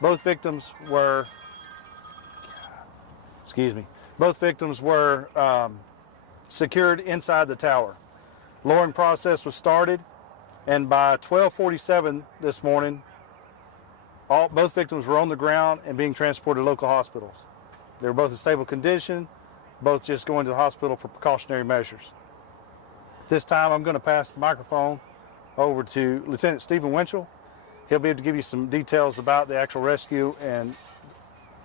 Both victims were, secured inside the tower. Lowering process was started, and by 12:47 this morning, both victims were on the ground and being transported to local hospitals. They were both in stable condition, both just going to the hospital for precautionary measures. This time I'm going to pass the microphone over to Lieutenant Stephen Winchell. He'll be able to give you some details about the actual rescue and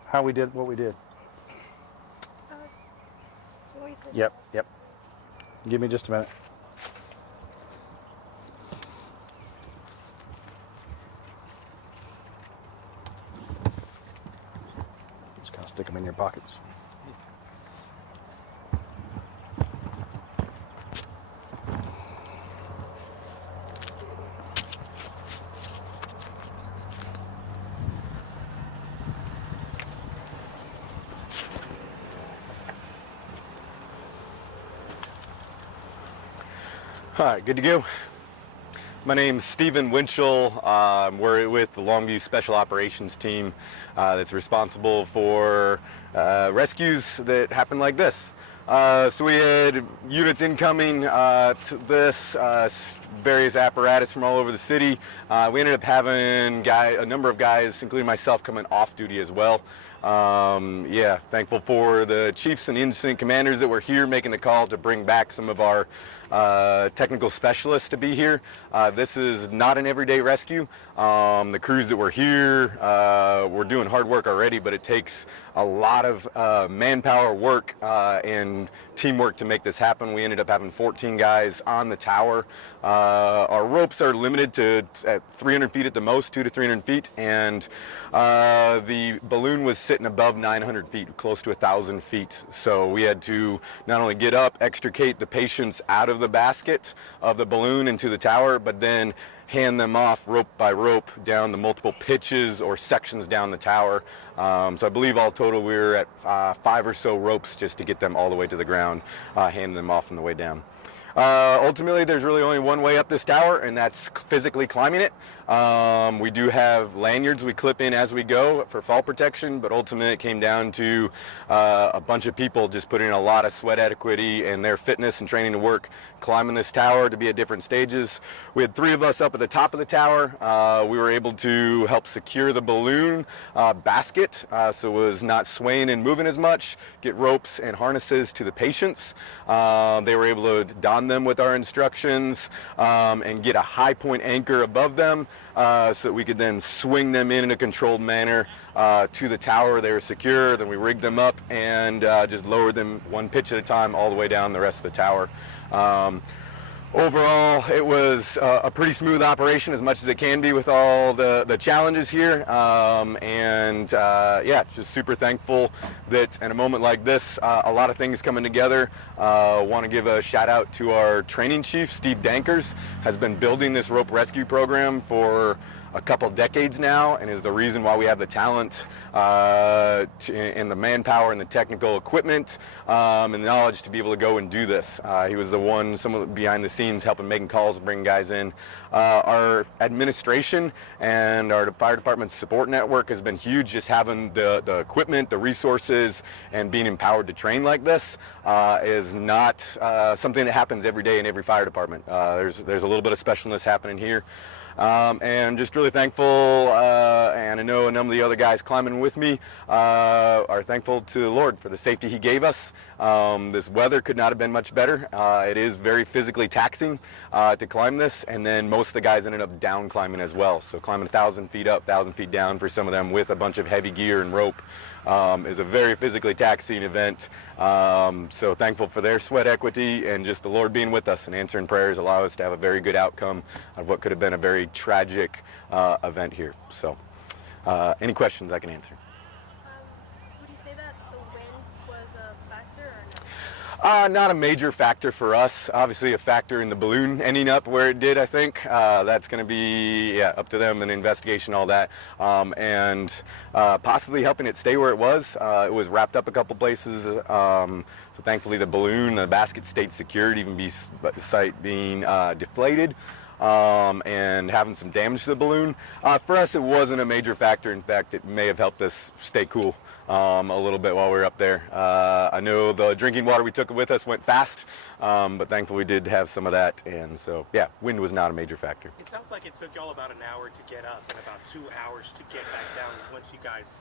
how we did what we did. Yep. Give me just a minute. Just kind of stick them in your pockets. All right, good to go. My name's Stephen Winchell. We're with the Longview Special Operations Team that's responsible for rescues that happen like this. So we had units incoming to this, various apparatus from all over the city. We ended up having a number of guys, including myself, coming off duty as well. Thankful for the chiefs and incident commanders that were here making the call to bring back some of our technical specialists to be here. This is not an everyday rescue. The crews that were here were doing hard work already, but it takes a lot of manpower work and teamwork to make this happen. We ended up having 14 guys on the tower. Our ropes are limited to at 300 feet at the most, 200 to 300 feet, and the balloon was sitting above 900 feet, close to 1,000 feet. So we had to not only get up, extricate the patients out of the basket of the balloon into the tower, but then hand them off rope by rope down the multiple pitches or sections down the tower. So I believe all total we were at 5 or so ropes just to get them all the way to the ground, handing them off on the way down. Ultimately, there's really only one way up this tower, and that's physically climbing it. We do have lanyards we clip in as we go for fall protection, but ultimately it came down to a bunch of people just putting in a lot of sweat equity and their fitness and training to work climbing this tower to be at different stages. We had 3 of us up at the top of the tower. We were able to help secure the balloon basket so it was not swaying and moving as much, get ropes and harnesses to the patients. They were able to don them with our instructions and get a high point anchor above them so that we could then swing them in a controlled manner to the tower. They were secure. Then we rigged them up and just lowered them one pitch at a time all the way down the rest of the tower. Overall, it was a pretty smooth operation, as much as it can be with all the challenges here. Just super thankful that in a moment like this, a lot of things coming together. Want to give a shout out to our training chief, Steve Dankers, has been building this rope rescue program for a couple decades now, and is the reason why we have the talent and the manpower and the technical equipment and the knowledge to be able to go and do this. He was the one, someone behind the scenes helping making calls, bringing guys in. Our administration and our fire department support network has been huge. Just having the equipment, the resources, and being empowered to train like this is not something that happens every day in every fire department. There's a little bit of specialness happening here. And just really thankful, and I know a number of the other guys climbing with me are thankful to the Lord for the safety He gave us. This weather could not have been much better. It is very physically taxing to climb this, and then most of the guys ended up down climbing as well. So climbing 1,000 feet up, 1,000 feet down for some of them with a bunch of heavy gear and rope is a very physically taxing event. So thankful for their sweat equity and just the Lord being with us and answering prayers allow us to have a very good outcome of what could have been a very tragic event here. So any questions I can answer. Would you say that the wind was a factor or no? Not a major factor for us. Obviously a factor in the balloon ending up where it did, I think. That's going to be up to them and investigation, all that. And possibly helping it stay where it was. It was wrapped up a couple places. So thankfully the balloon, the basket stayed secured, even despite being deflated. and having some damage to the balloon. For us, it wasn't a major factor. In fact, it may have helped us stay cool a little bit while we were up there. I know the drinking water we took with us went fast, but thankfully we did have some of that, and so yeah, wind was not a major factor. It sounds like it took y'all about an hour to get up and about 2 hours to get back down once you guys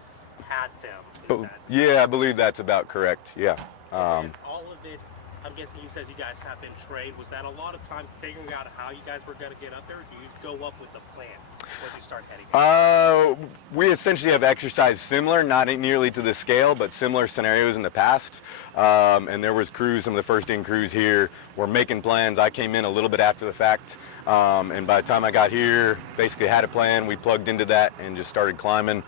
had them. Yeah, I believe that's about correct. Yeah. And all of it, I'm guessing you said you guys have been trained. Was that a lot of time figuring out how you guys were going to get up there, or do you go up with a plan once you start heading down? We essentially have exercised similar, not nearly to the scale, but similar scenarios in the past. And there was crews, some of the first in crews here were making plans. I came in a little bit after the fact. And by the time I got here, basically had a plan. We plugged into that and just started climbing.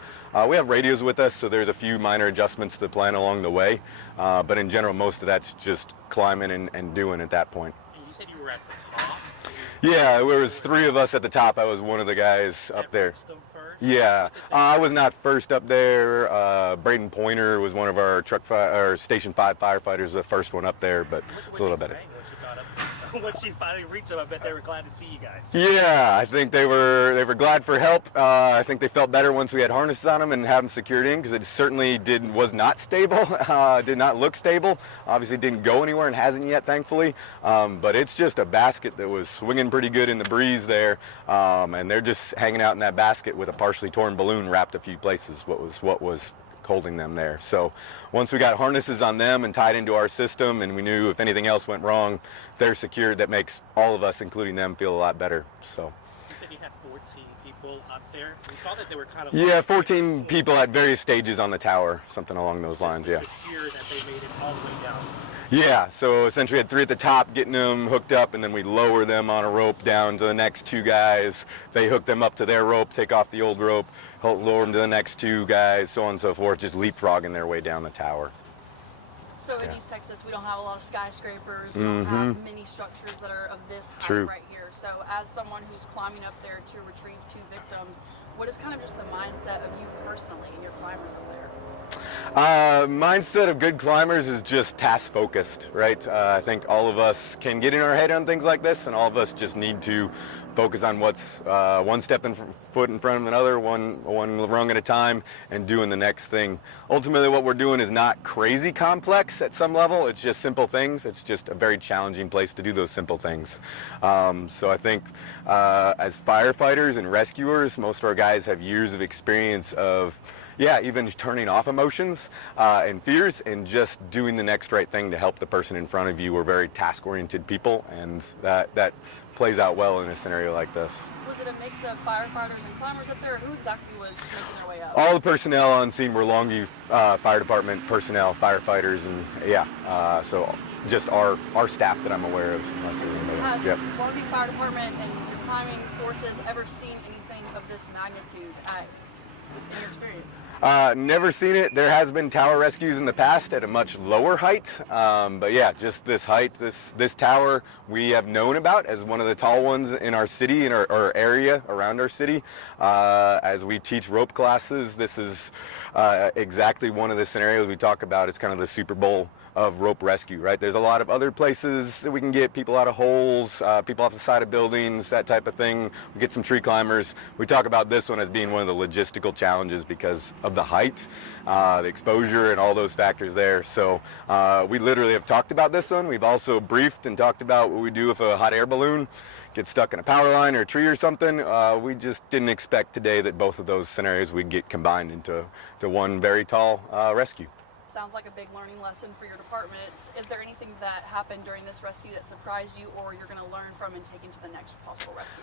We have radios with us, so there's a few minor adjustments to the plan along the way. But in general, most of that's just climbing and doing at that point. And you said you were at the top? Yeah, there was 3 of us at the top. I was one of the guys up there. First? Yeah, I was not first up there. Braden Pointer was one of our Station 5 firefighters, the first one up there, but it's a little better. Once you finally reached them, I bet they were glad to see you guys. Yeah, I think they were glad for help. I think they felt better once we had harnesses on them and had them secured in, because it certainly was not stable, did not look stable. Obviously didn't go anywhere and hasn't yet, thankfully. But it's just a basket that was swinging pretty good in the breeze there, and they're just hanging out in that basket with a partially torn balloon wrapped a few places. What was holding them there. So once we got harnesses on them and tied into our system, and we knew if anything else went wrong, they're secured. That makes all of us, including them, feel a lot better. So you said you had 14 people up there. We saw that they were kind of 14 people at various stages on the tower, something along those lines. Yeah. Secure that they made it all the way down. Yeah, so essentially we had 3 at the top getting them hooked up, and then we lower them on a rope down to the next 2 guys. They hook them up to their rope, take off the old rope, lower them to the next 2 guys, so on and so forth, just leapfrogging their way down the tower. So in East Texas, we don't have a lot of skyscrapers. We don't have many structures that are of this height right here. So as someone who's climbing up there to retrieve 2 victims, what is kind of just the mindset of you personally and your climbers up there? Mindset of good climbers is just task focused, right? I think all of us can get in our head on things like this, and all of us just need to focus on what's one foot in front of another, one rung at a time, and doing the next thing. Ultimately, what we're doing is not crazy complex at some level. It's just simple things. It's just a very challenging place to do those simple things. So I think as firefighters and rescuers, most of our guys have years of experience of even turning off emotions and fears and just doing the next right thing to help the person in front of you. We're very task-oriented people, and that plays out well in a scenario like this. Was it a mix of firefighters and climbers up there, or who exactly was making their way up? All the personnel on scene were Longview Fire Department personnel, firefighters, and so just our staff that I'm aware of. Has Longview Fire Department and your climbing forces ever seen anything of this magnitude in your experience? Never seen it. There has been tower rescues in the past at a much lower height, but yeah, just this height, this tower we have known about as one of the tall ones in our city, in our area around our city. As we teach rope classes, this is exactly one of the scenarios we talk about. It's kind of the Super Bowl of rope rescue, right? There's a lot of other places that we can get people out of holes, people off the side of buildings, that type of thing. We get some tree climbers. We talk about this one as being one of the logistical challenges because of the height, the exposure, and all those factors there. So we literally have talked about this one. We've also briefed and talked about what we do if a hot air balloon gets stuck in a power line or a tree or something. We just didn't expect today that both of those scenarios would get combined into one very tall rescue. Sounds like a big learning lesson for your departments. Is there anything that happened during this rescue that surprised you, or you're going to learn from and take into the next possible rescue?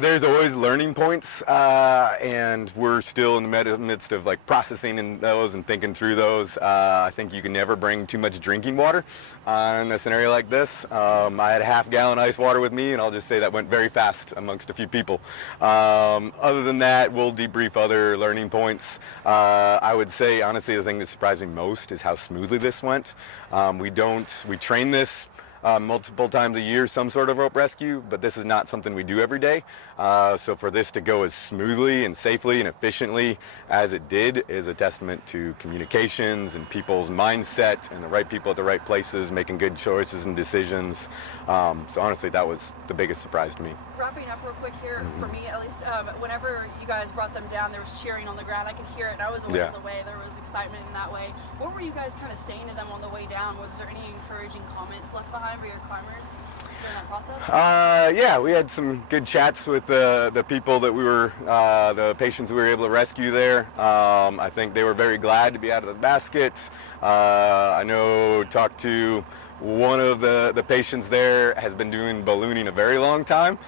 There's always learning points, and we're still in the midst of like processing those and thinking through those. I think you can never bring too much drinking water in a scenario like this. I had a half-gallon ice water with me, and I'll just say that went very fast amongst a few people. Other than that, we'll debrief other learning points. I would say, honestly, the thing that surprised me most is how smoothly this went. We train this multiple times a year, some sort of rope rescue, but this is not something we do every day. So for this to go as smoothly and safely and efficiently as it did is a testament to communications and people's mindset and the right people at the right places, making good choices and decisions. So honestly, that was the biggest surprise to me. Wrapping up real quick here, for me at least, whenever you guys brought them down, there was cheering on the ground. I could hear it, and I was a ways away. There was excitement in that way. What were you guys kind of saying to them on the way down? Was there any encouraging comments left behind for your climbers during that process? Yeah, we had some good chats with the people that we were, the patients we were able to rescue there. I think they were very glad to be out of the basket. I know, talked to one of the patients there, has been doing ballooning a very long time,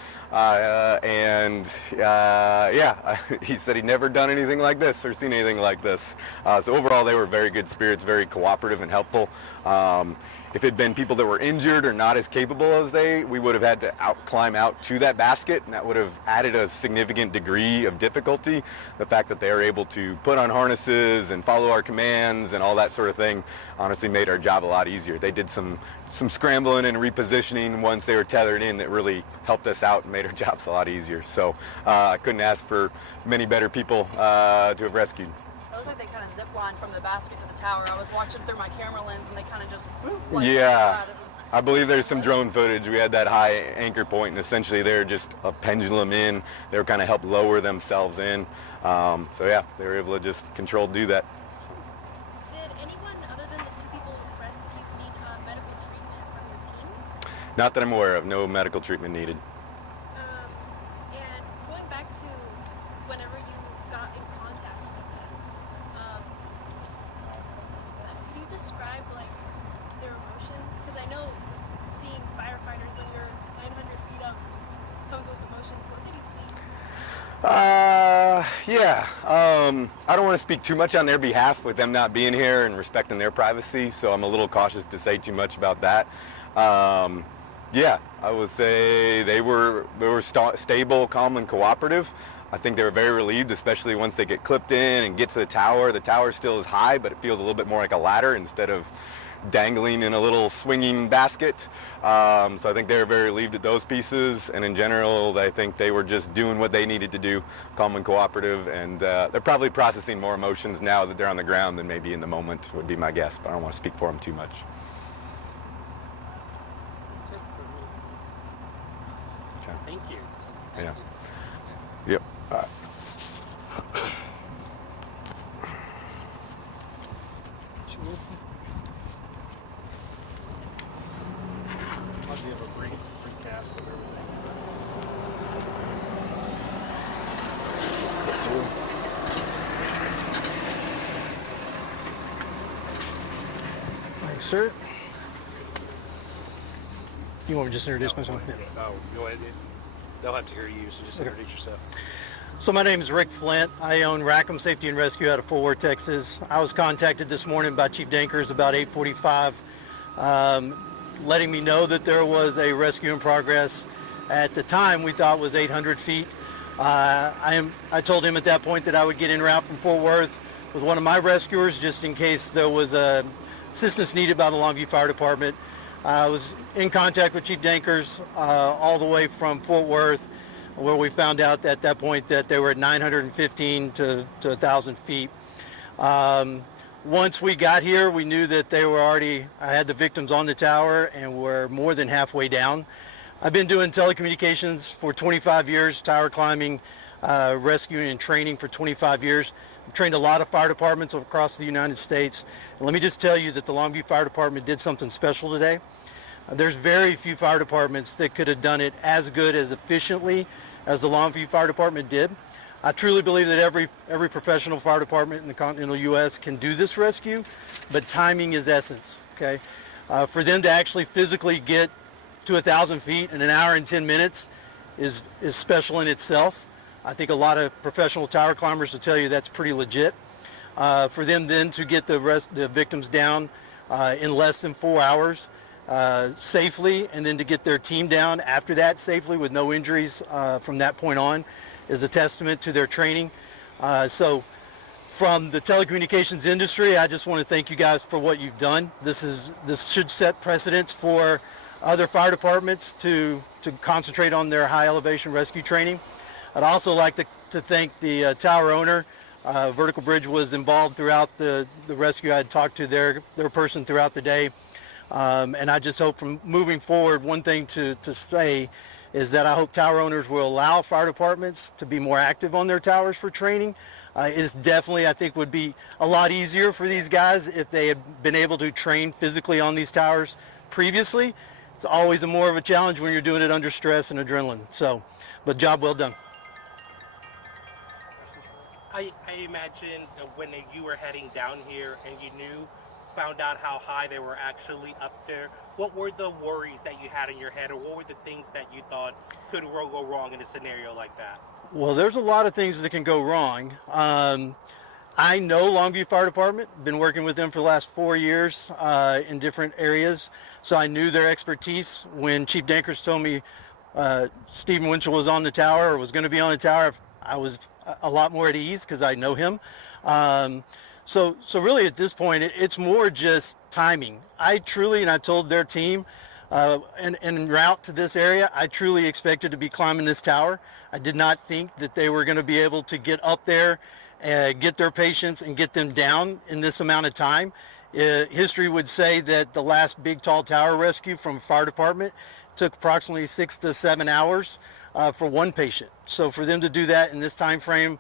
he said he'd never done anything like this or seen anything like this. So overall, they were very good spirits, very cooperative and helpful. If it had been people that were injured or not as capable as we would have had to climb out to that basket, and that would have added a significant degree of difficulty. The fact that they were able to put on harnesses and follow our commands and all that sort of thing honestly made our job a lot easier. They did some scrambling and repositioning once they were tethered in that really helped us out and made our jobs a lot easier. So I couldn't ask for many better people to have rescued. It looked like they kind of zip-lined from the basket to the tower. I was watching through my camera lens, and they kind of just I believe there's some drone footage. We had that high anchor point, and essentially they're just a pendulum in. They were kind of helped lower themselves in. So yeah, they were able to just do that. Did anyone other than the two people rescued need medical treatment from your team? Not that I'm aware of. No medical treatment needed. And going back to whenever you got in contact with them, can you describe like their emotion? Because I know seeing firefighters when you're 900 feet up comes with emotion. What did you see? I don't want to speak too much on their behalf with them not being here and respecting their privacy, so I'm a little cautious to say too much about that. I would say they were stable, calm, and cooperative. I think they were very relieved, especially once they get clipped in and get to the tower. The tower still is high, but it feels a little bit more like a ladder instead of dangling in a little swinging basket. So I think they were very relieved at those pieces, and in general, I think they were just doing what they needed to do, calm and cooperative, and they're probably processing more emotions now that they're on the ground than maybe in the moment, would be my guess, but I don't want to speak for them too much. Thank you. Yeah. Yep. All right. I'll give a brief recap of everything. Thanks, sir. You want me to just introduce myself? Yeah. Oh, go ahead. They'll have to hear you, so just introduce yourself. So my name is Rick Flint. I own Rackham Safety and Rescue out of Fort Worth, Texas. I was contacted this morning by Chief Dankers about 8:45, letting me know that there was a rescue in progress. At the time, we thought was 800 feet. I told him at that point that I would get en route from Fort Worth with one of my rescuers, just in case there was assistance needed by the Longview Fire Department. I was in contact with Chief Dankers all the way from Fort Worth, where we found out at that point that they were at 915 to 1,000 feet. Once we got here, we knew that I had the victims on the tower and were more than halfway down. I've been doing telecommunications for 25 years, tower climbing, rescuing and training for 25 years. I've trained a lot of fire departments across the United States. And let me just tell you that the Longview Fire Department did something special today. There's very few fire departments that could have done it as good, as efficiently as the Longview Fire Department did. I truly believe that every professional fire department in the continental U.S. can do this rescue, but timing is essence, okay? For them to actually physically get to 1,000 feet in an hour and 10 minutes is special in itself. I think a lot of professional tower climbers will tell you that's pretty legit. For them then to get the victims down in less than 4 hours safely, and then to get their team down after that safely with no injuries from that point on is a testament to their training. So from the telecommunications industry, I just want to thank you guys for what you've done. This should set precedents for other fire departments to concentrate on their high elevation rescue training. I'd also like to thank the tower owner. Vertical Bridge was involved throughout the rescue. I had talked to their person throughout the day. And I just hope from moving forward, one thing to say is that I hope tower owners will allow fire departments to be more active on their towers for training. It's definitely, I think, would be a lot easier for these guys if they had been able to train physically on these towers previously. It's always more of a challenge when you're doing it under stress and adrenaline. So, but job well done. I imagine when you were heading down here and you found out how high they were actually up there, what were the worries that you had in your head, or what were the things that you thought could go wrong in a scenario like that? Well, there's a lot of things that can go wrong. I know Longview Fire Department, been working with them for the last 4 years in different areas, so I knew their expertise. When Chief Dankers told me Stephen Winchell was on the tower, or was going to be on the tower, I was a lot more at ease because I know him. So really at this point, it's more just timing. I truly, and I told their team, en route to this area, I truly expected to be climbing this tower. I did not think that they were going to be able to get up there, get their patients and get them down in this amount of time. History would say that the last big tall tower rescue from fire department took approximately 6 to 7 hours for one patient. So for them to do that in this time frame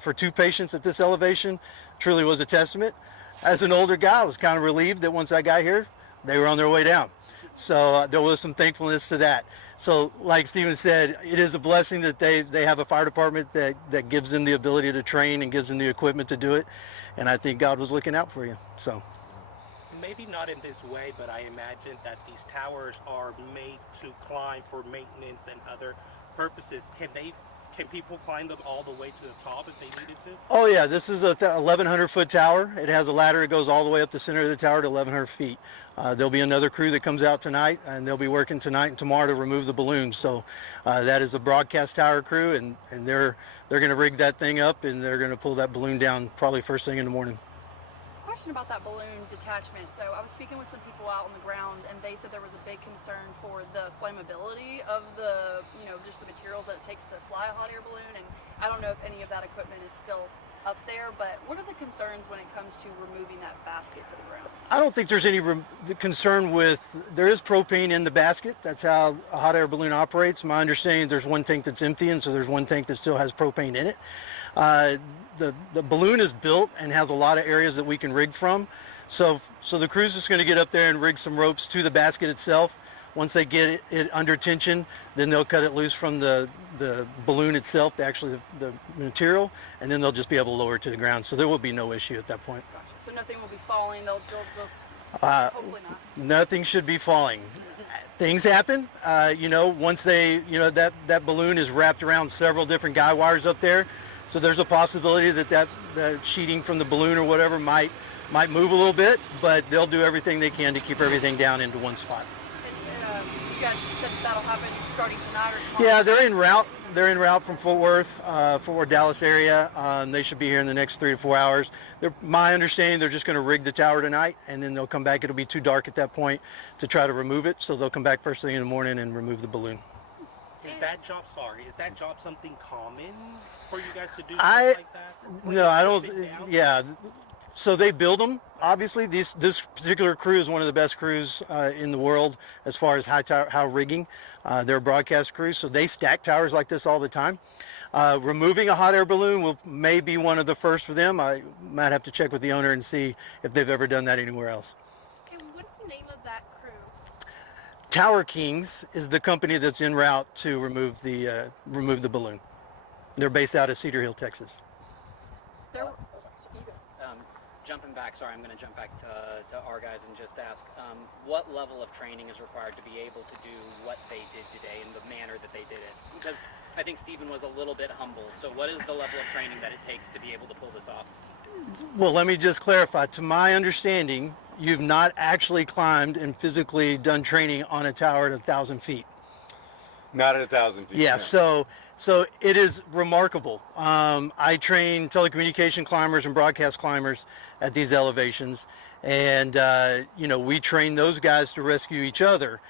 for 2 patients at this elevation truly was a testament. As an older guy, I was kind of relieved that once I got here, they were on their way down. So there was some thankfulness to that. So like Stephen said, it is a blessing that they have a fire department that gives them the ability to train and gives them the equipment to do it. And I think God was looking out for you. So. Maybe not in this way, but I imagine that these towers are made to climb for maintenance and other purposes. Can people climb them all the way to the top if they needed to? Oh yeah, this is a 1,100 foot tower. It has a ladder that goes all the way up the center of the tower to 1,100 feet. There'll be another crew that comes out tonight, and they'll be working tonight and tomorrow to remove the balloons. So that is a broadcast tower crew, and they're going to rig that thing up, and they're going to pull that balloon down probably first thing in the morning. Question about that balloon detachment. So I was speaking with some people out on the ground, and they said there was a big concern for the flammability of the, just the materials that it takes to fly a hot air balloon. And I don't know if any of that equipment is still up there, but what are the concerns when it comes to removing that basket to the ground? I don't think there's any concern with, there is propane in the basket. That's how a hot air balloon operates. My understanding, there's one tank that's empty, and so there's one tank that still has propane in it. The balloon is built and has a lot of areas that we can rig from. So the crew's just going to get up there and rig some ropes to the basket itself. Once they get it under tension, then they'll cut it loose from the balloon itself, the material, and then they'll just be able to lower it to the ground. So there will be no issue at that point. Gotcha. So nothing will be falling. They'll just hopefully not. Nothing should be falling. Things happen. Once they, that balloon is wrapped around several different guy wires up there. So there's a possibility that the sheeting from the balloon or whatever might move a little bit, but they'll do everything they can to keep everything down into one spot. And you guys said that'll happen starting tonight or tomorrow? Yeah, they're en route. They're en route from Fort Worth, Dallas area. They should be here in the next 3 to 4 hours. My understanding, they're just going to rig the tower tonight, and then they'll come back. It'll be too dark at that point to try to remove it, so they'll come back first thing in the morning and remove the balloon. Is that job something common for you guys to do like that? No, I don't. Yeah. So they build them. Obviously, this particular crew is one of the best crews in the world as far as high rigging. They're a broadcast crew, so they stack towers like this all the time. Removing a hot air balloon may be one of the first for them. I might have to check with the owner and see if they've ever done that anywhere else. Okay, what's the name of that crew? Tower Kings is the company that's en route to remove the balloon. They're based out of Cedar Hill, Texas. Jumping back, sorry, I'm going to jump back to our guys and just ask, what level of training is required to be able to do what they did today in the manner that they did it? Because I think Stephen was a little bit humble. So what is the level of training that it takes to be able to pull this off? Well, let me just clarify. To my understanding, you've not actually climbed and physically done training on a tower at 1,000 feet. Not at 1,000 feet. Yeah, no. So it is remarkable. I train telecommunication climbers and broadcast climbers at these elevations, and we train those guys to rescue each other.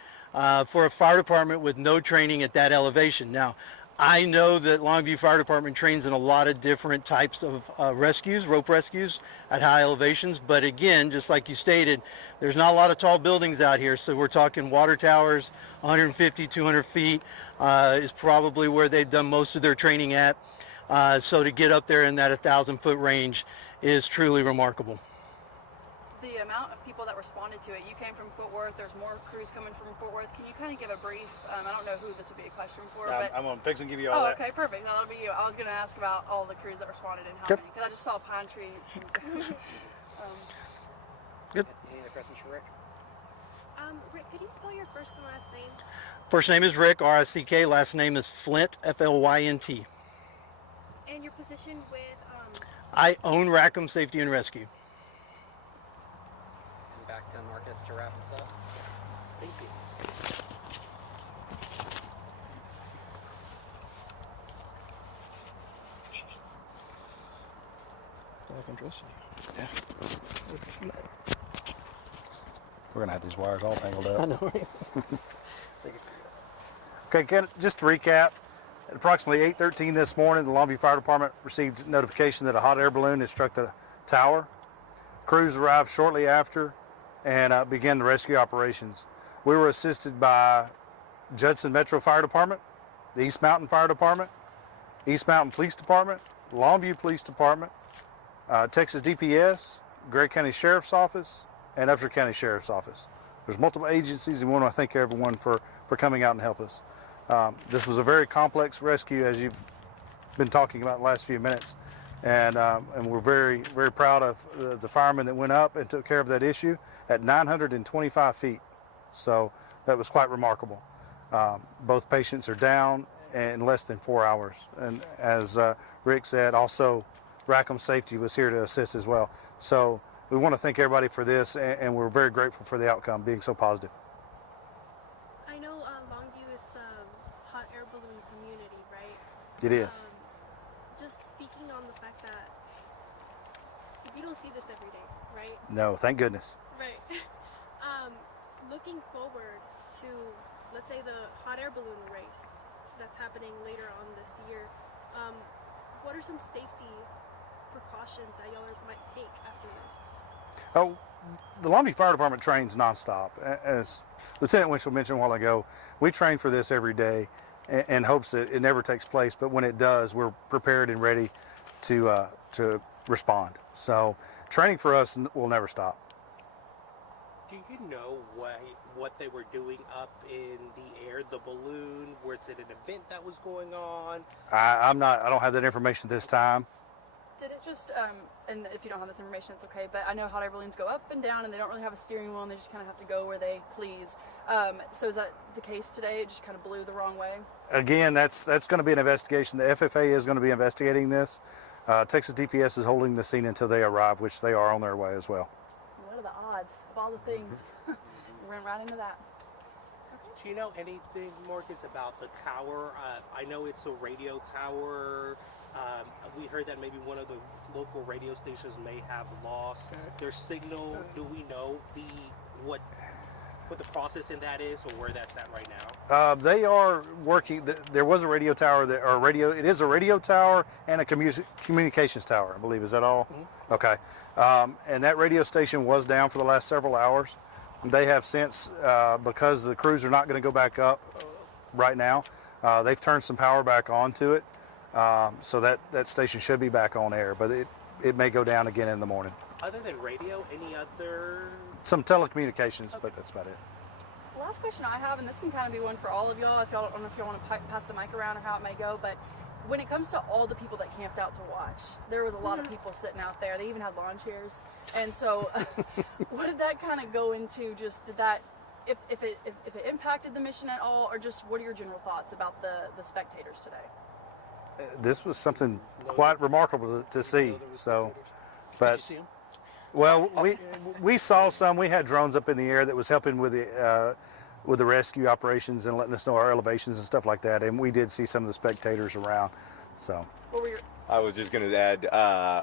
for a fire department with no training at that elevation. Now, I know that Longview Fire Department trains in a lot of different types of rescues, rope rescues at high elevations. But again, just like you stated, there's not a lot of tall buildings out here. So we're talking water towers, 150, 200 feet is probably where they've done most of their training at. So to get up there in that 1,000-foot range is truly remarkable. The amount of people that responded to it, you came from Fort Worth, there's more crews coming from Fort Worth. Can you kind of give a brief, I don't know who this would be a question for, but... I'm going to fix and give you all that. Okay, perfect. That'll be you. I was going to ask about all the crews that responded and how many, because I just saw Pine Tree. Good. Any other questions for Rick? Rick, could you spell your first and last name? First name is Rick, R-I-C-K. Last name is Flint, F-L-Y-N-T. And your position with, I own Rackham Safety and Rescue. And back to Marcus to wrap us up. Thank you. Yeah. We're going to have these wires all tangled up. I know, right? Okay, just to recap, at approximately 8:13 this morning, the Longview Fire Department received notification that a hot air balloon had struck the tower. Crews arrived shortly after and began the rescue operations. We were assisted by Judson Metro Fire Department, the East Mountain Fire Department, East Mountain Police Department, Longview Police Department, Texas DPS, Gregg County Sheriff's Office, and Upshur County Sheriff's Office. There's multiple agencies, and we want to thank everyone for coming out and help us. This was a very complex rescue, as you've been talking about the last few minutes, and we're very, very proud of the firemen that went up and took care of that issue at 925 feet. So that was quite remarkable. Both patients are down in less than 4 hours, and as Rick said, also Rackham Safety was here to assist as well. So we want to thank everybody for this, and we're very grateful for the outcome being so positive. I know Longview is a hot air balloon community, right? It is. Just speaking on the fact that you don't see this every day, right? No, thank goodness. Right. Looking forward to, let's say, the hot air balloon race that's happening later on this year, what are some safety precautions that y'all might take after this? Oh, the Longview Fire Department trains nonstop. As Lieutenant Winchell mentioned a while ago, we train for this every day in hopes that it never takes place, but when it does, we're prepared and ready to respond. So training for us will never stop. Do you know what they were doing up in the air, the balloon? Was it an event that was going on? I don't have that information this time. Did it just, and if you don't have this information, it's okay, but I know hot air balloons go up and down and they don't really have a steering wheel and they just kind of have to go where they please. So is that the case today? It just kind of blew the wrong way? Again, that's going to be an investigation. The FFA is going to be investigating this. Texas DPS is holding the scene until they arrive, which they are on their way as well. What are the odds of all the things? We went right into that. Do you know anything, Marcus, about the tower? I know it's a radio tower. We heard that maybe one of the local radio stations may have lost their signal. Do we know what the process in that is, or where that's at right now? They are working. There was a radio tower, it is a radio tower and a communications tower, I believe. Is that all? Mm-hmm. Okay. And that radio station was down for the last several hours. They have since, because the crews are not going to go back up right now, they've turned some power back onto it. So that station should be back on air, but it may go down again in the morning. Other than radio, any other? Some telecommunications, Okay. but that's about it. Last question I have, and this can kind of be one for all of y'all, if y'all I don't know if y'all want to pass the mic around or how it may go, but when it comes to all the people that camped out to watch, there was a lot of people sitting out there. They even had lawn chairs. And so what did that kind of go into? Just did that, if it impacted the mission at all, or just what are your general thoughts about the spectators today? This was something quite remarkable to see. So, but Did you see him? well, we saw some. We had drones up in the air that was helping with the rescue operations and letting us know our elevations and stuff like that. And we did see some of the spectators around. So, What were your I was just going to add,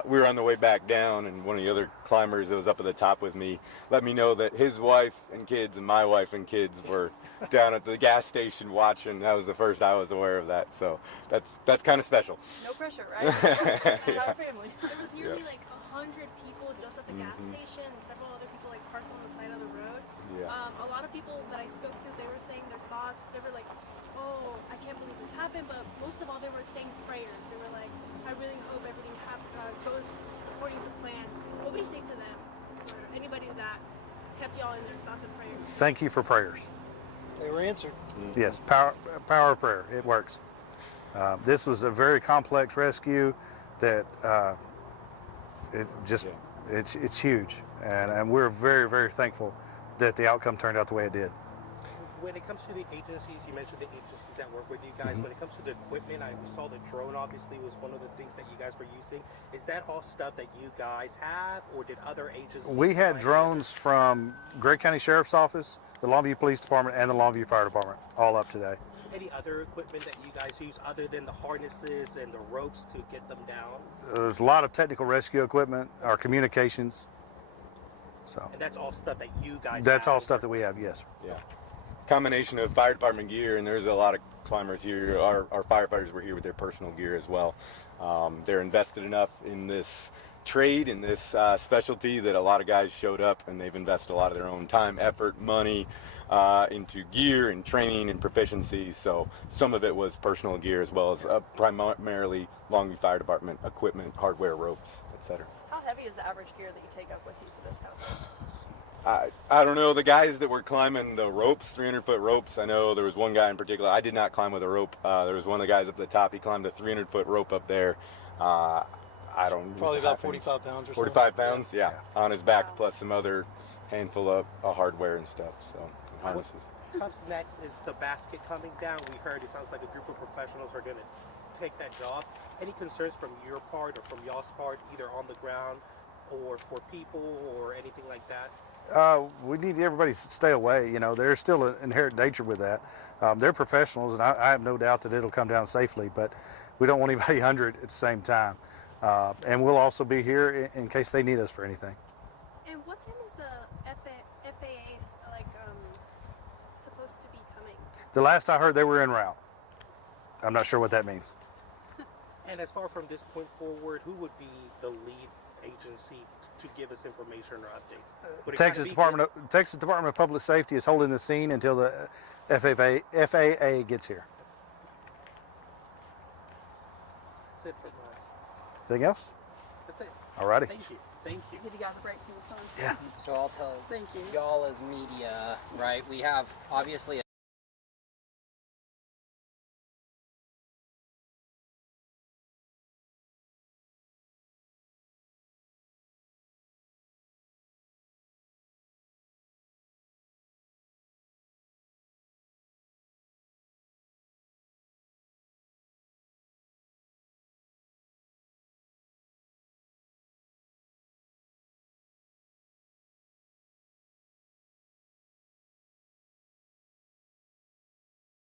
we were on the way back down, and one of the other climbers that was up at the top with me let me know that his wife and kids and my wife and kids were down at the gas station watching. That was the first I was aware of that, so that's kind of special. No pressure, right? It's our family. There was nearly like 100 people just at the gas station, and several other people like parked on the side of the road. Yeah. A lot of people that I spoke to, they were saying their thoughts. They were like, "Oh, I can't believe this happened," but most of all, they were saying prayers. They were like, "I really hope everything goes according to plan." What would you say to them, or anybody that kept y'all in their thoughts and prayers? Thank you for prayers. They were answered. Yes, power of prayer. It works. This was a very complex rescue that it's huge, and we're very, very thankful that the outcome turned out the way it did. When it comes to the agencies, you mentioned the agencies that work with you guys. When it comes to the equipment, I saw the drone obviously was one of the things that you guys were using. Is that all stuff that you guys have, or did other agencies? We had provide drones from Gregg County Sheriff's Office, the Longview Police Department, and the Longview Fire Department, all up today. any other equipment that you guys use other than the harnesses and the ropes to get them down? There's a lot of technical rescue equipment, our communications. So And that's all stuff that you guys that's have. all stuff that we have, yes. Yeah. Combination of fire department gear, and there's a lot of climbers here. Our firefighters were here with their personal gear as well. They're invested enough in this trade, in this specialty, that a lot of guys showed up and they've invested a lot of their own time, effort, money into gear and training and proficiency. So some of it was personal gear as well as primarily Longview Fire Department equipment, hardware, ropes, etc. How heavy is the average gear that you take up with you for this kind of thing? I don't know, the guys that were climbing the ropes, 300-foot ropes, I know there was one guy in particular. I did not climb with a rope. There was one of the guys up at the top. He climbed a 300-foot rope up there. I don't Probably about 45 pounds or so. 45 pounds, yeah, on his back, plus some other handful of hardware and stuff, so harnesses. What comes next is the basket coming down. We heard it sounds like a group of professionals are going to take that job. Any concerns from your part or from y'all's part, either on the ground or for people or anything like that? We need everybody to stay away. You know, there's still an inherent danger with that. They're professionals, and I have no doubt that it'll come down safely, but we don't want anybody under it at the same time. And we'll also be here in case they need us for anything. And what time is the FAA supposed to be coming? The last I heard, they were en route. I'm not sure what that means. And as far from this point forward, who would be the lead agency to give us information or updates? Would it Texas kinda be Department of Public Safety is holding the scene until the FAA gets here. That's it from us. Anything else? That's it. Alrighty. Thank you. Thank you. Give you guys a break from the sun. Yeah. So I'll tell Thank you. y'all as media, right? We have obviously